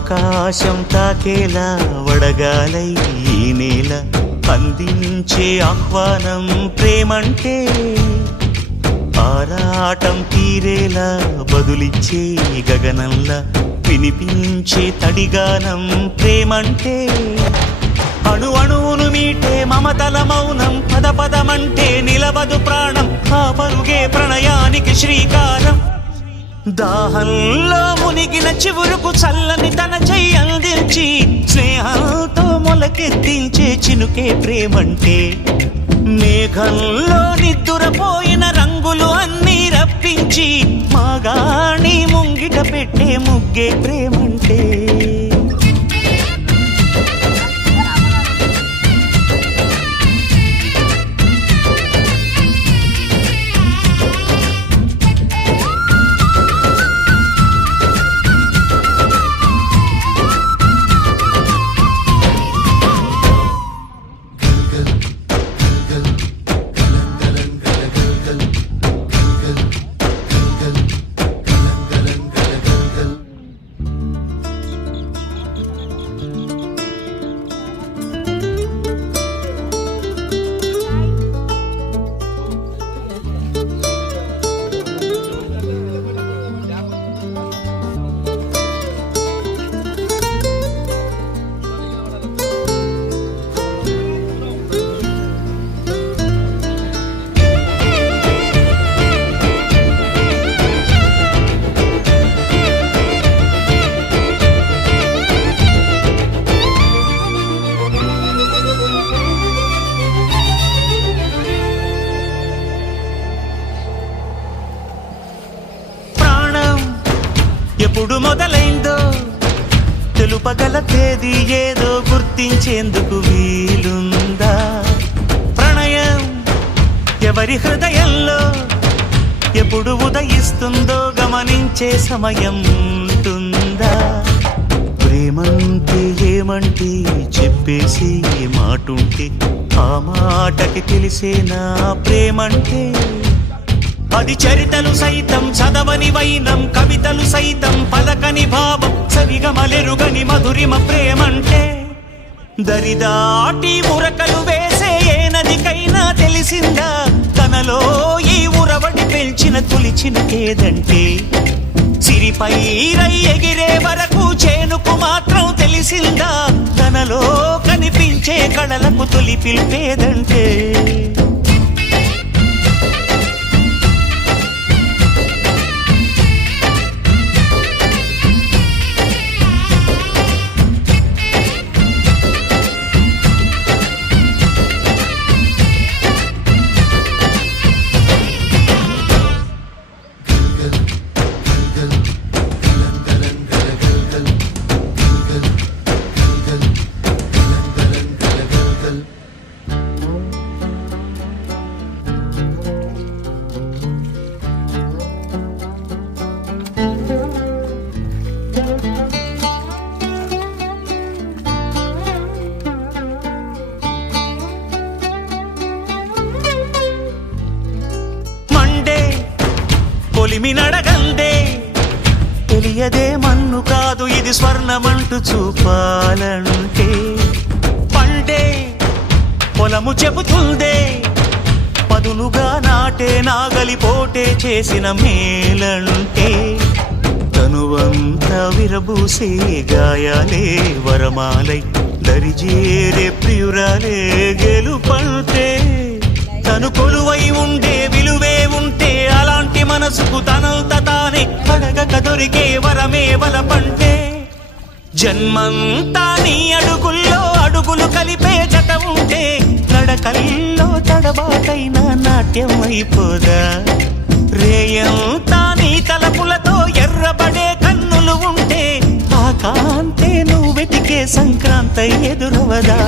ఆకాశం తాకేలా వడగాలై ఈ నేల అందించే ఆహ్వానం ప్రేమంటే ఆరాటం తీరేలా బదులిచ్చే గగనంలా వినిపించే తడిగానం ప్రేమంటే అణు అణువును మీటే మమతల మౌనం పద పదమంటే నిలవదు ప్రాణం ఆ పరుగే ప్రణయానికి శ్రీకారం దాహంలో మునిగిన చివురుకు చల్లని తన చెయ్యి అందించి స్నేహంతో మొలకెత్తించే చినుకే ప్రేమంటే మేఘంలో నిద్దురపోయిన రంగులు అన్నీ రప్పించి మాగాణి ముంగిట పెట్టే ముగ్గే ప్రేమంటే ఎప్పుడు మొదలైందో తెలుపగల తేదీ ఏదో గుర్తించేందుకు వీలుందా ప్రణయం ఎవరి హృదయంలో ఎప్పుడు ఉదయిస్తుందో గమనించే సమయం ఉంటుందా ప్రేమంటే ఏమంటే చెప్పేసి మాటుంటే ఆ మాటకి తెలిసేనా ప్రేమంటే అది చరితలు సైతం చదవని వైనం కవితలు సైతం పలకని భావం సరిగమలెరుగని మధురిమ ప్రేమంటే దరిదాటి ఉరకలు వేసే ఏ నదికైనా తెలిసిందా తనలో ఈ ఉరవడి పెంచిన తొలిచిన కేదంటే సిరిపై రై ఎగిరే వరకు చేనుకు మాత్రం తెలిసిందా తనలో కనిపించే కళలకు తొలి పిలిపేదంటే కొలిమినడగందే తెలియదే మన్ను కాదు ఇది స్వర్ణమంటూ చూపాలంటే పండే పొలము చెబుతుందే పదునుగా నాటే నాగలి పోటే చేసిన మేలంటే తనువంతా విరబూసే గాయాలే వరమాలై దరిజేరే ప్రియురాలే గెలుపంటే తను కొలువై ఉండే విలువే ఉంటే అలాంటి మనసుకు తనంత తానే అడగక దొరికే వరమే వలపంటే జన్మంతా నీ అడుగుల్లో అడుగులు కలిపే జత ఉంటే నడకల్లో తడబాటైన నాట్యం అయిపోదా రేయంతా నీ తలపులతో ఎర్రబడే కన్నులు ఉంటే ఆ కాంతే నువ్వు వెతికే సంక్రాంతి ఎదురవదా